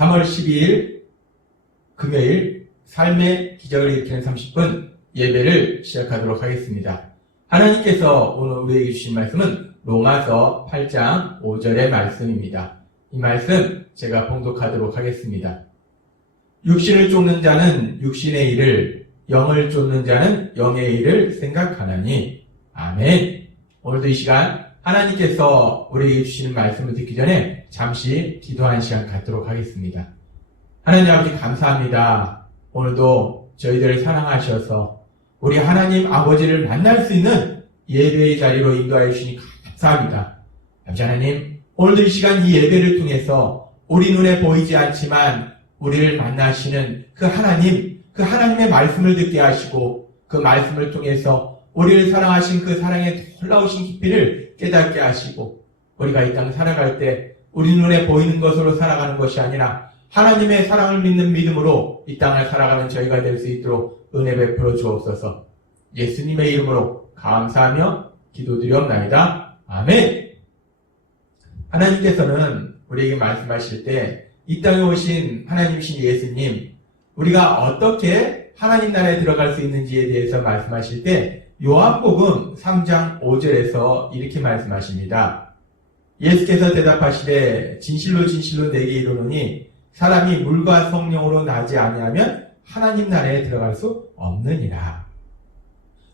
3월 12일 금요일 삶의 기적을 일으키는 30분 예배를 시작하도록 하겠습니다. 하나님께서 오늘 우리에게 주신 말씀은 로마서 8장 5절의 말씀입니다. 이 말씀 제가 봉독하도록 하겠습니다. 육신을 쫓는 자는 육신의 일을, 영을 쫓는 자는 영의 일을 생각하나니. 아멘. 오늘도 이 시간 하나님께서 우리에게 주시는 말씀을 듣기 전에 잠시 기도하는 시간 갖도록 하겠습니다. 하나님 아버지 감사합니다. 오늘도 저희들을 사랑하셔서 우리 하나님 아버지를 만날 수 있는 예배의 자리로 인도하여 주시니 감사합니다. 아버지 하나님, 오늘도 이 시간 이 예배를 통해서 우리 눈에 보이지 않지만 우리를 만나시는 그 하나님의 말씀을 듣게 하시고 그 말씀을 통해서 우리를 사랑하신 그 사랑의 놀라우신 깊이를 깨닫게 하시고 우리가 이 땅 살아갈 때 우리 눈에 보이는 것으로 살아가는 것이 아니라 하나님의 사랑을 믿는 믿음으로 이 땅을 살아가는 저희가 될 수 있도록 은혜 베풀어 주옵소서. 예수님의 이름으로 감사하며 기도드리옵나이다. 아멘. 하나님께서는 우리에게 말씀하실 때 이 땅에 오신 하나님이신 예수님, 우리가 어떻게 하나님 나라에 들어갈 수 있는지에 대해서 말씀하실 때 요한복음 3장 5절에서 이렇게 말씀하십니다. 예수께서 대답하시되 진실로 진실로 내게 이르노니 사람이 물과 성령으로 나지 아니하면 하나님 나라에 들어갈 수 없느니라.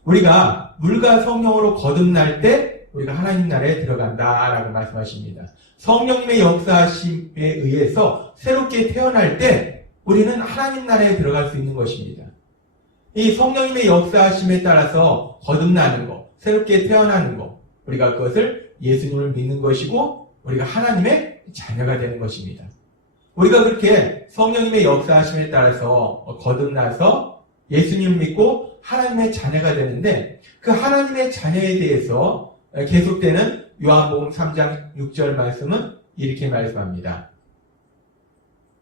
우리가 물과 성령으로 거듭날 때 우리가 하나님 나라에 들어간다라고 말씀하십니다. 성령님의 역사하심에 의해서 새롭게 태어날 때 우리는 하나님 나라에 들어갈 수 있는 것입니다. 이 성령님의 역사하심에 따라서 거듭나는 것, 새롭게 태어나는 것, 우리가 그것을 예수님을 믿는 것이고 우리가 하나님의 자녀가 되는 것입니다. 우리가 그렇게 성령님의 역사하심에 따라서 거듭나서 예수님을 믿고 하나님의 자녀가 되는데 그 하나님의 자녀에 대해서 계속되는 요한복음 3장 6절 말씀은 이렇게 말씀합니다.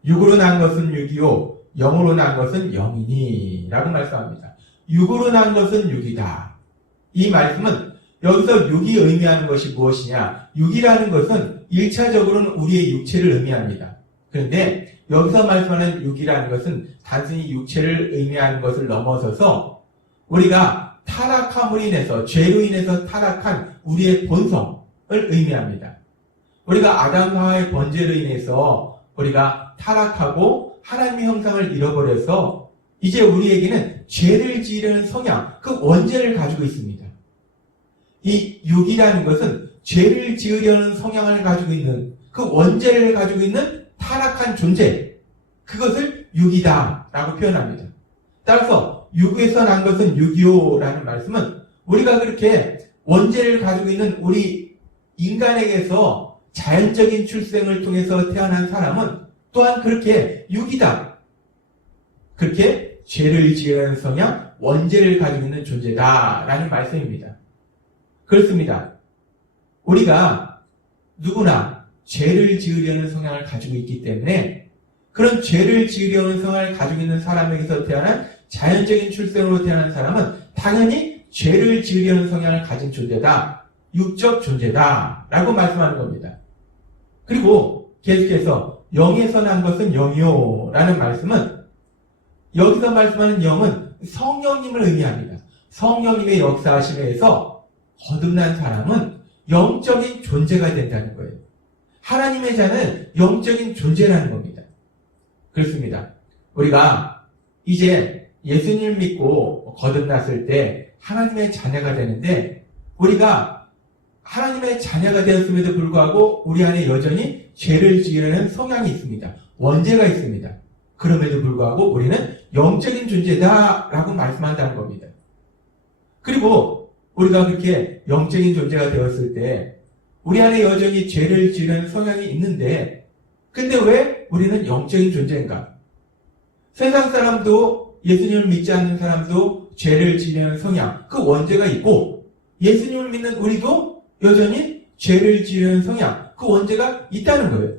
육으로 난 것은 육이요 영으로 난 것은 영이니 라고 말씀합니다. 육으로 난 것은 육이다. 이 말씀은 여기서 육이 의미하는 것이 무엇이냐? 육이라는 것은 1차적으로는 우리의 육체를 의미합니다. 그런데 여기서 말씀하는 육이라는 것은 단순히 육체를 의미하는 것을 넘어서서 우리가 타락함으로 인해서, 죄로 인해서 타락한 우리의 본성을 의미합니다. 우리가 아담과 하와의 번제로 인해서 우리가 타락하고 하나님의 형상을 잃어버려서 이제 우리에게는 죄를 지으려는 성향, 그 원죄를 가지고 있습니다. 이 육이라는 것은 죄를 지으려는 성향을 가지고 있는, 그 원죄를 가지고 있는 타락한 존재, 그것을 육이다 라고 표현합니다. 따라서 육에서 난 것은 육이요라는 말씀은 우리가 그렇게 원죄를 가지고 있는 우리 인간에게서 자연적인 출생을 통해서 태어난 사람은 또한 그렇게 육이다. 그렇게 죄를 지으려는 성향, 원죄를 가지고 있는 존재다라는 말씀입니다. 그렇습니다. 우리가 누구나 죄를 지으려는 성향을 가지고 있기 때문에 그런 죄를 지으려는 성향을 가지고 있는 사람에게서 태어난 자연적인 출생으로 태어난 사람은 당연히 죄를 지으려는 성향을 가진 존재다. 육적 존재다. 라고 말씀하는 겁니다. 그리고 계속해서 영에서 난 것은 영이요 라는 말씀은 여기서 말씀하는 영은 성령님을 의미합니다. 성령님의 역사하심에 의해서 거듭난 사람은 영적인 존재가 된다는 거예요. 하나님의 자는 영적인 존재라는 겁니다. 그렇습니다. 우리가 이제 예수님을 믿고 거듭났을 때 하나님의 자녀가 되는데 우리가 하나님의 자녀가 되었음에도 불구하고 우리 안에 여전히 죄를 지으려는 성향이 있습니다. 원죄가 있습니다. 그럼에도 불구하고 우리는 영적인 존재다라고 말씀한다는 겁니다. 그리고 우리가 그렇게 영적인 존재가 되었을 때 우리 안에 여전히 죄를 지으려는 성향이 있는데 근데 왜 우리는 영적인 존재인가? 세상 사람도 예수님을 믿지 않는 사람도 죄를 지으려는 성향, 그 원죄가 있고 예수님을 믿는 우리도 여전히 죄를 지으려는 성향, 그 원죄가 있다는 거예요.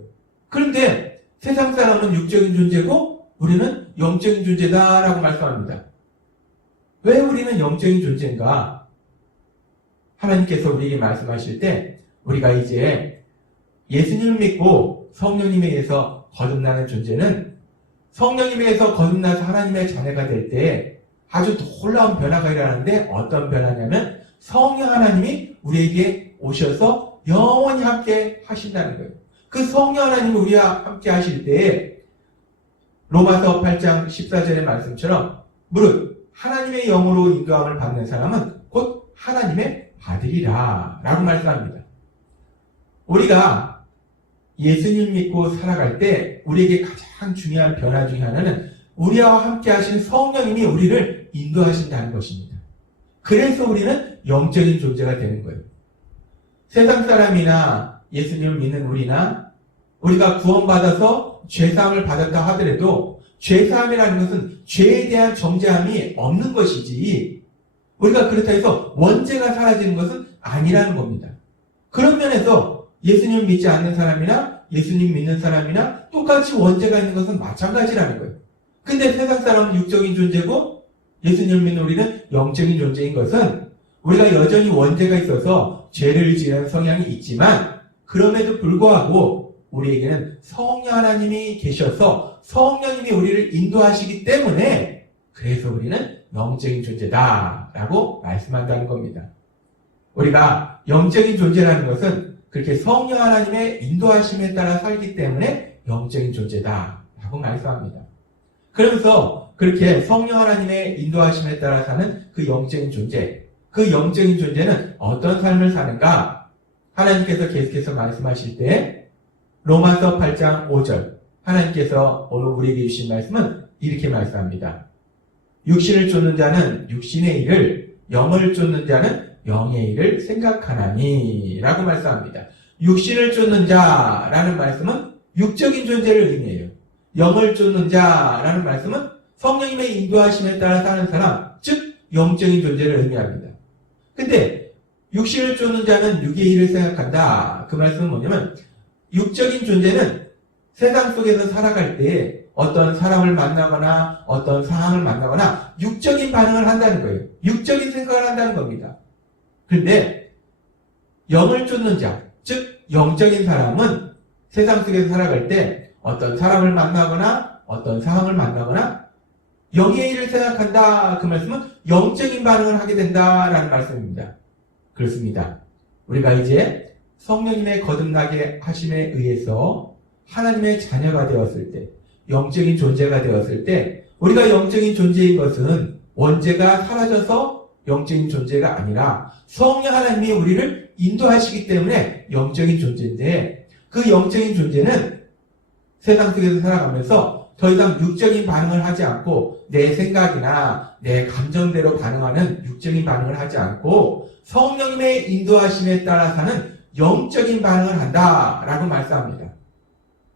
그런데 세상 사람은 육적인 존재고 우리는 영적인 존재다라고 말씀합니다. 왜 우리는 영적인 존재인가? 하나님께서 우리에게 말씀하실 때 우리가 이제 예수님을 믿고 성령님에 의해서 거듭나는 존재는 성령님에서 거듭나서 하나님의 자녀가 될 때 아주 놀라운 변화가 일어나는데 어떤 변화냐면 성령 하나님이 우리에게 오셔서 영원히 함께 하신다는 거예요. 그 성령 하나님이 우리와 함께 하실 때에 로마서 8장 14절의 말씀처럼 무릇 하나님의 영으로 인도함을 받는 사람은 곧 하나님의 아들이라 라고 말씀합니다. 우리가 예수님 믿고 살아갈 때 우리에게 가장 중요한 변화 중에 하나는 우리와 함께 하신 성령님이 우리를 인도하신다는 것입니다. 그래서 우리는 영적인 존재가 되는 거예요. 세상 사람이나 예수님을 믿는 우리가 구원받아서 죄사함을 받았다 하더라도 죄사함이라는 것은 죄에 대한 정죄함이 없는 것이지 우리가 그렇다 해서 원죄가 사라지는 것은 아니라는 겁니다. 그런 면에서 예수님 믿지 않는 사람이나 예수님 믿는 사람이나 똑같이 원죄가 있는 것은 마찬가지라는 거예요. 근데 세상 사람은 육적인 존재고 예수님 믿는 우리는 영적인 존재인 것은 우리가 여전히 원죄가 있어서 죄를 지는 성향이 있지만 그럼에도 불구하고 우리에게는 성령 하나님이 계셔서 성령님이 우리를 인도하시기 때문에 그래서 우리는 영적인 존재다라고 말씀한다는 겁니다. 우리가 영적인 존재라는 것은 그렇게 성령 하나님의 인도하심에 따라 살기 때문에 영적인 존재다라고 말씀합니다. 그러면서 그렇게 성령 하나님의 인도하심에 따라 사는 그 영적인 존재, 그 영적인 존재는 어떤 삶을 사는가? 하나님께서 계속해서 말씀하실 때 로마서 8장 5절 하나님께서 오늘 우리에게 주신 말씀은 이렇게 말씀합니다. 육신을 쫓는 자는 육신의 일을, 영을 쫓는 자는 영의 일을 생각하나니 라고 말씀합니다. 육신을 쫓는 자라는 말씀은 육적인 존재를 의미해요. 영을 쫓는 자라는 말씀은 성령님의 인도하심에 따라 사는 사람, 즉 영적인 존재를 의미합니다. 근데 육신을 쫓는 자는 육의 일을 생각한다. 그 말씀은 뭐냐면 육적인 존재는 세상 속에서 살아갈 때 어떤 사람을 만나거나 어떤 상황을 만나거나 육적인 반응을 한다는 거예요. 육적인 생각을 한다는 겁니다. 그런데 영을 쫓는 자, 즉 영적인 사람은 세상 속에서 살아갈 때 어떤 사람을 만나거나 어떤 상황을 만나거나 영의 일을 생각한다. 그 말씀은 영적인 반응을 하게 된다라는 말씀입니다. 그렇습니다. 우리가 이제 성령님의 거듭나게 하심에 의해서 하나님의 자녀가 되었을 때, 영적인 존재가 되었을 때 우리가 영적인 존재인 것은 원죄가 사라져서 영적인 존재가 아니라 성령 하나님이 우리를 인도하시기 때문에 영적인 존재인데 그 영적인 존재는 세상 속에서 살아가면서 더 이상 육적인 반응을 하지 않고 내 생각이나 내 감정대로 반응하는 육적인 반응을 하지 않고 성령님의 인도하심에 따라 사는 영적인 반응을 한다라고 말씀합니다.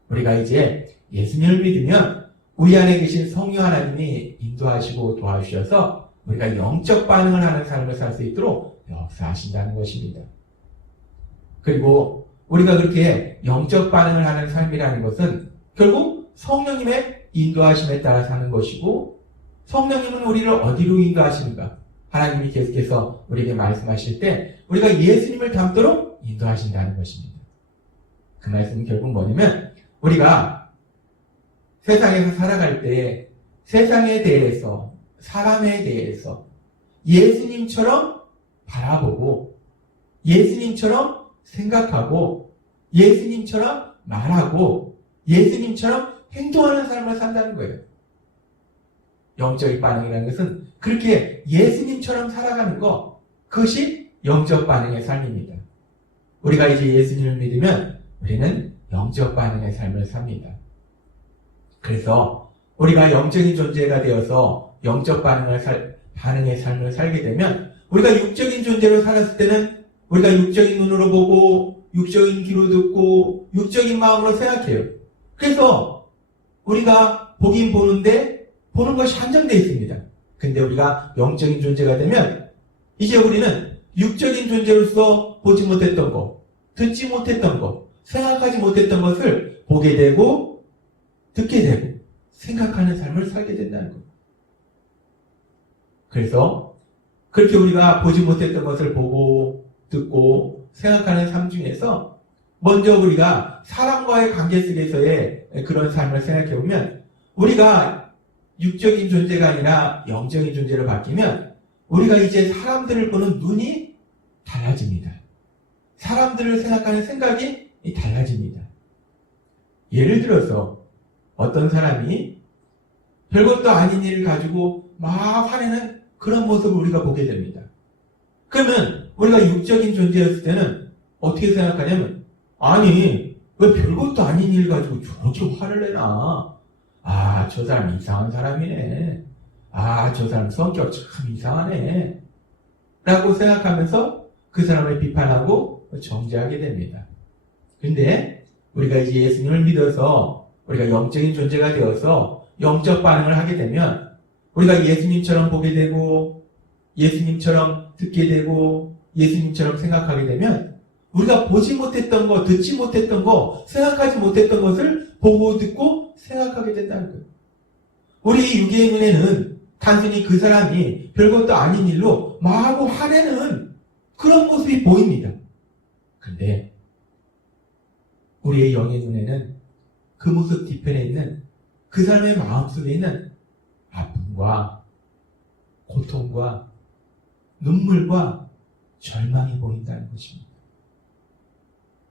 우리가 이제 예수님을 믿으면 우리 안에 계신 성령 하나님이 인도하시고 도와주셔서 우리가 영적 반응을 하는 삶을 살 수 있도록 역사하신다는 것입니다. 그리고 우리가 그렇게 영적 반응을 하는 삶이라는 것은 결국 성령님의 인도하심에 따라 사는 것이고 성령님은 우리를 어디로 인도하시는가? 하나님이 계속해서 우리에게 말씀하실 때 우리가 예수님을 닮도록 인도하신다는 것입니다. 그 말씀은 결국 뭐냐면 우리가 세상에서 살아갈 때 세상에 대해서 사람에 대해서 예수님처럼 바라보고 예수님처럼 생각하고 예수님처럼 말하고 예수님처럼 행동하는 삶을 산다는 거예요. 영적인 반응이라는 것은 그렇게 예수님처럼 살아가는 것, 그것이 영적 반응의 삶입니다. 우리가 이제 예수님을 믿으면 우리는 영적 반응의 삶을 삽니다. 그래서 우리가 영적인 존재가 되어서 영적 반응의 삶을 살게 되면 우리가 육적인 존재로 살았을 때는 우리가 육적인 눈으로 보고 육적인 귀로 듣고 육적인 마음으로 생각해요. 그래서 우리가 보긴 보는데 보는 것이 한정되어 있습니다. 근데 우리가 영적인 존재가 되면 이제 우리는 육적인 존재로서 보지 못했던 것, 듣지 못했던 것, 생각하지 못했던 것을 보게 되고 듣게 되고 생각하는 삶을 살게 된다는 것. 그래서 그렇게 우리가 보지 못했던 것을 보고 듣고 생각하는 삶 중에서 먼저 우리가 사람과의 관계 속에서의 그런 삶을 생각해 보면 우리가 육적인 존재가 아니라 영적인 존재로 바뀌면 우리가 이제 사람들을 보는 눈이 달라집니다. 사람들을 생각하는 생각이 달라집니다. 예를 들어서 어떤 사람이 별것도 아닌 일을 가지고 막 화내는 그런 모습을 우리가 보게 됩니다. 그러면 우리가 육적인 존재였을 때는 어떻게 생각하냐면 아니 왜 별것도 아닌 일 가지고 저렇게 화를 내나. 아, 저 사람 이상한 사람이네. 아, 저 사람 성격 참 이상하네. 라고 생각하면서 그 사람을 비판하고 정죄하게 됩니다. 근데 우리가 이제 예수님을 믿어서 우리가 영적인 존재가 되어서 영적 반응을 하게 되면 우리가 예수님처럼 보게 되고 예수님처럼 듣게 되고 예수님처럼 생각하게 되면 우리가 보지 못했던 거, 듣지 못했던 거, 생각하지 못했던 것을 보고 듣고 생각하게 된다는 거예요. 우리 육의 눈에는 단순히 그 사람이 별것도 아닌 일로 마구 화내는 그런 모습이 보입니다. 근데 우리의 영의 눈에는 그 모습 뒤편에 있는 그 사람의 마음속에 있는 아픔과 고통과 눈물과 절망이 보인다는 것입니다.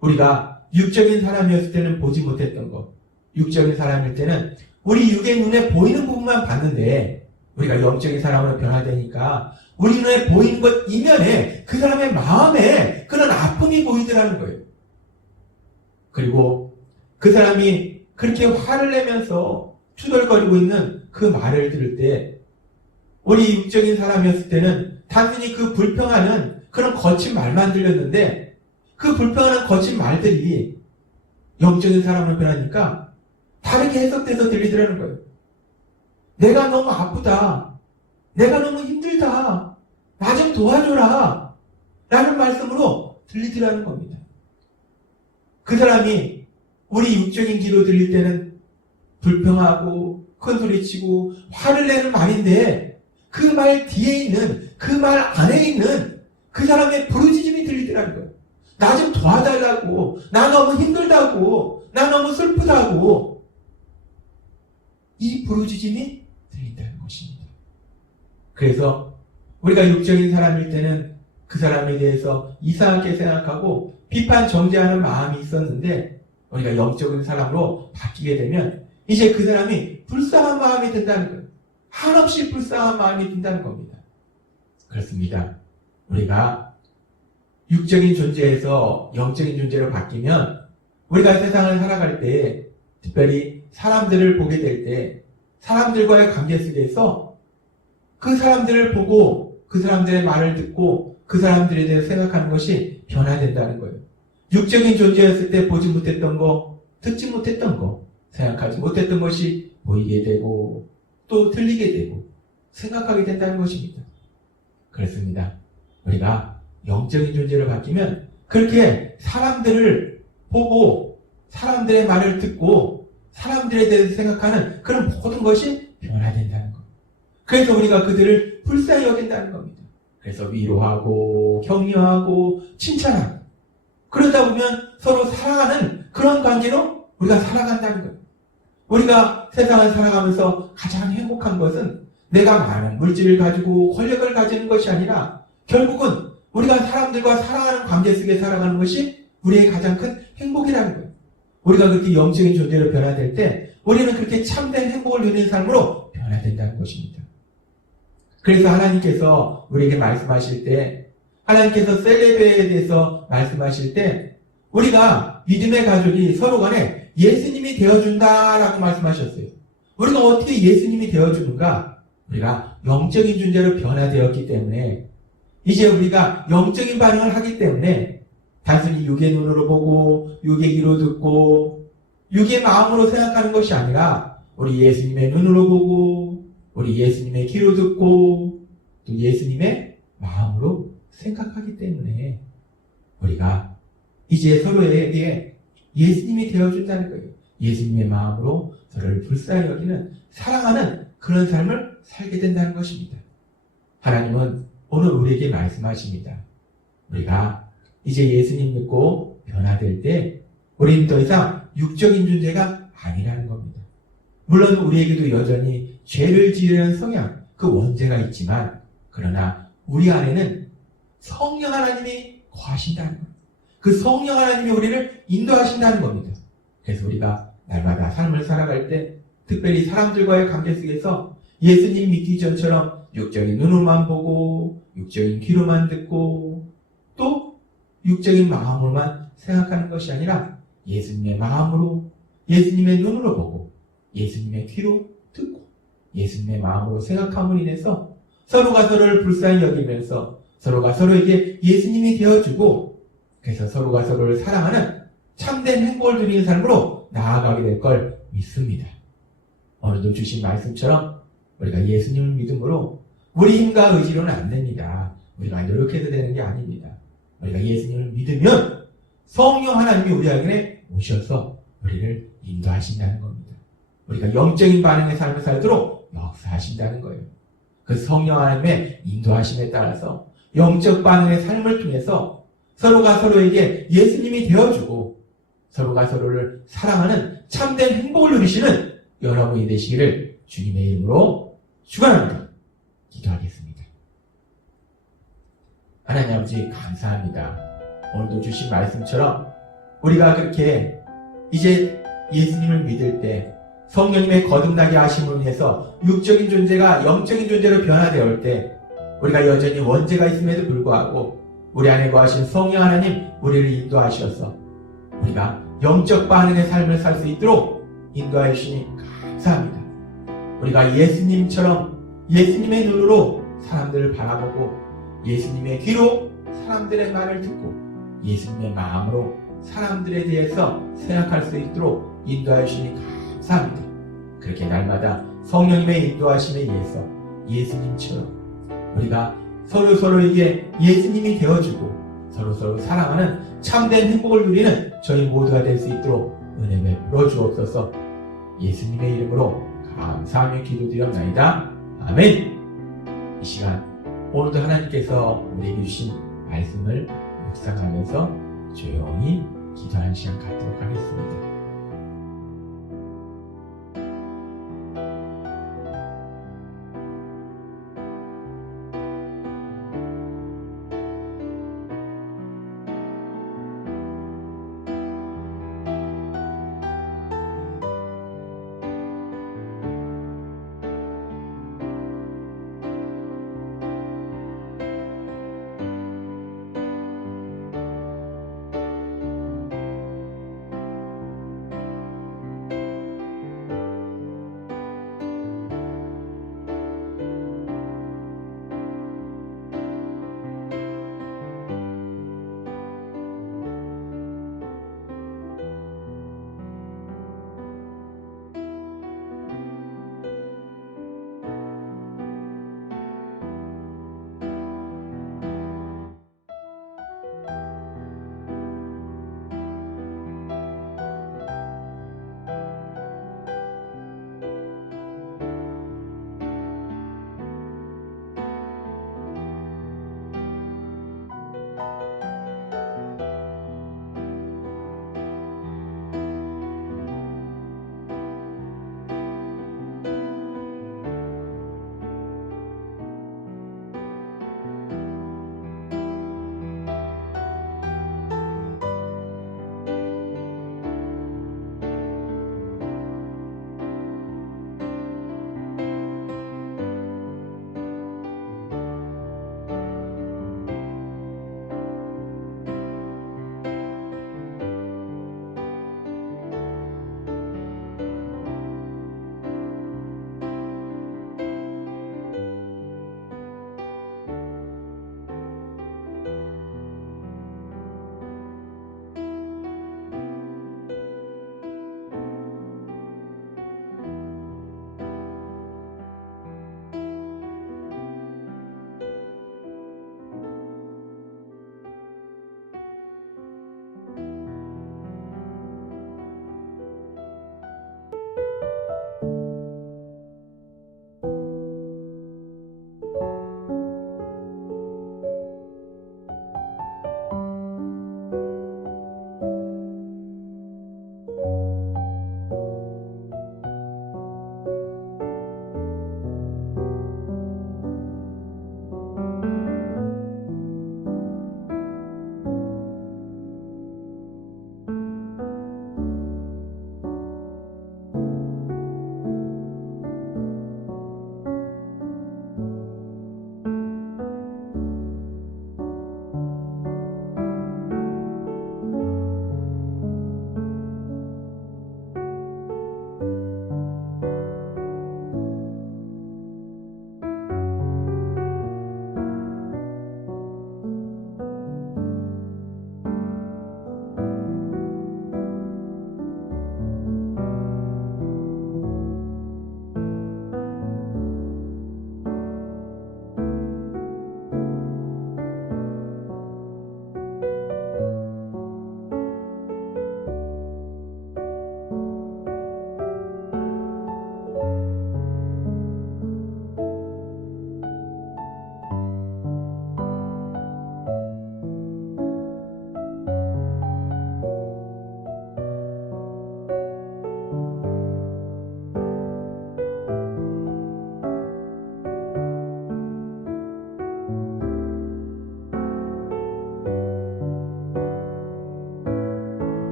우리가 육적인 사람이었을 때는 보지 못했던 것, 육적인 사람일 때는 우리 육의 눈에 보이는 부분만 봤는데 우리가 영적인 사람으로 변화되니까 우리 눈에 보이는 것 이면에 그 사람의 마음에 그런 아픔이 보이더라는 거예요. 그리고 그 사람이 그렇게 화를 내면서 투덜거리고 있는 그 말을 들을 때 우리 육적인 사람이었을 때는 단순히 그 불평하는 그런 거친 말만 들렸는데 그 불평하는 거친 말들이 영적인 사람으로 변하니까 다르게 해석돼서 들리더라는 거예요. 내가 너무 아프다. 내가 너무 힘들다. 나 좀 도와줘라. 라는 말씀으로 들리더라는 겁니다. 그 사람이 우리 육적인 귀로 들릴 때는 불평하고 큰소리치고 화를 내는 말인데 그 말 뒤에 있는 그 말 안에 있는 그 사람의 부르짖음이 들리더라는 거예요. 나 좀 도와달라고. 나 너무 힘들다고. 나 너무 슬프다고. 이 부르짖음이 들린다는 것입니다. 그래서 우리가 육적인 사람일 때는 그 사람에 대해서 이상하게 생각하고 비판 정죄하는 마음이 있었는데 우리가 영적인 사람으로 바뀌게 되면 이제 그 사람이 불쌍한 마음이 든다는 거예요. 한없이 불쌍한 마음이 든다는 겁니다. 그렇습니다. 우리가 육적인 존재에서 영적인 존재로 바뀌면 우리가 세상을 살아갈 때 특별히 사람들을 보게 될 때 사람들과의 관계 속에서 그 사람들을 보고 그 사람들의 말을 듣고 그 사람들에 대해서 생각하는 것이 변화된다는 거예요. 육적인 존재였을 때 보지 못했던 거, 듣지 못했던 거, 생각하지 못했던 것이 보이게 되고 또 들리게 되고 생각하게 된다는 것입니다. 그렇습니다. 우리가 영적인 존재로 바뀌면 그렇게 사람들을 보고 사람들의 말을 듣고 사람들에 대해서 생각하는 그런 모든 것이 변화된다는 것. 그래서 우리가 그들을 불쌍히 여긴다는 겁니다. 그래서 위로하고 격려하고 칭찬하고 그러다 보면 서로 사랑하는 그런 관계로 우리가 살아간다는 거예요. 우리가 세상을 살아가면서 가장 행복한 것은 내가 많은 물질을 가지고 권력을 가지는 것이 아니라 결국은 우리가 사람들과 사랑하는 관계 속에 살아가는 것이 우리의 가장 큰 행복이라는 거예요. 우리가 그렇게 영적인 존재로 변화될 때 우리는 그렇게 참된 행복을 누리는 삶으로 변화된다는 것입니다. 그래서 하나님께서 우리에게 말씀하실 때 하나님께서 셀레브에 대해서 말씀하실 때 우리가 믿음의 가족이 서로 간에 예수님이 되어준다라고 말씀하셨어요. 우리가 어떻게 예수님이 되어주는가? 우리가 영적인 존재로 변화되었기 때문에 이제 우리가 영적인 반응을 하기 때문에 단순히 육의 눈으로 보고 육의 귀로 듣고 육의 마음으로 생각하는 것이 아니라 우리 예수님의 눈으로 보고 우리 예수님의 귀로 듣고 또 예수님의 마음으로 생각하기 때문에 우리가 이제 서로에게 예수님이 되어준다는 거예요. 예수님의 마음으로 서로를 불쌍히 여기는 사랑하는 그런 삶을 살게 된다는 것입니다. 하나님은 오늘 우리에게 말씀하십니다. 우리가 이제 예수님 믿고 변화될 때 우리는 더 이상 육적인 존재가 아니라는 겁니다. 물론 우리에게도 여전히 죄를 지으려는 성향, 그 원죄가 있지만 그러나 우리 안에는 성령 하나님이 거하신다는 겁니다. 그 성령 하나님이 우리를 인도하신다는 겁니다. 그래서 우리가 날마다 삶을 살아갈 때 특별히 사람들과의 관계 속에서 예수님 믿기 전처럼 육적인 눈으로만 보고 육적인 귀로만 듣고 또 육적인 마음으로만 생각하는 것이 아니라 예수님의 마음으로 예수님의 눈으로 보고 예수님의 귀로 듣고 예수님의 마음으로 생각함으로 인해서 서로가 서로를 불쌍히 여기면서 서로가 서로에게 예수님이 되어주고 그래서 서로가 서로를 사랑하는 참된 행복을 누리는 삶으로 나아가게 될 걸 믿습니다. 오늘도 주신 말씀처럼 우리가 예수님을 믿음으로 우리 힘과 의지로는 안 됩니다. 우리가 노력해서 되는 게 아닙니다. 우리가 예수님을 믿으면 성령 하나님이 우리 안에 오셔서 우리를 인도하신다는 겁니다. 우리가 영적인 반응의 삶을 살도록 역사하신다는 거예요. 그 성령 하나님의 인도하심에 따라서 영적 반응의 삶을 통해서 서로가 서로에게 예수님이 되어주고 서로가 서로를 사랑하는 참된 행복을 누리시는 여러분이 되시기를 주님의 이름으로 축원합니다. 기도하겠습니다. 하나님 아버지 감사합니다. 오늘도 주신 말씀처럼 우리가 그렇게 이제 예수님을 믿을 때 성령님의 거듭나게 하심으로 해서 육적인 존재가 영적인 존재로 변화되어 때 우리가 여전히 원죄가 있음에도 불구하고 우리 안에 거하신 성령 하나님 우리를 인도하셔서 우리가 영적 반응의 삶을 살 수 있도록 인도하여 주시니 감사합니다. 우리가 예수님처럼 예수님의 눈으로 사람들을 바라보고 예수님의 귀로 사람들의 말을 듣고 예수님의 마음으로 사람들에 대해서 생각할 수 있도록 인도하여 주시니 감사합니다. 그렇게 날마다 성령님의 인도하심에 의해서 예수님처럼 우리가 서로에게 예수님이 되어주고 서로 사랑하는 참된 행복을 누리는 저희 모두가 될 수 있도록 은혜 베풀어 주옵소서. 예수님의 이름으로 감사하며 기도드렸나이다. 아멘. 이 시간 오늘도 하나님께서 우리에게 주신 말씀을 묵상하면서 조용히 기도하는 시간 갖도록 하겠습니다.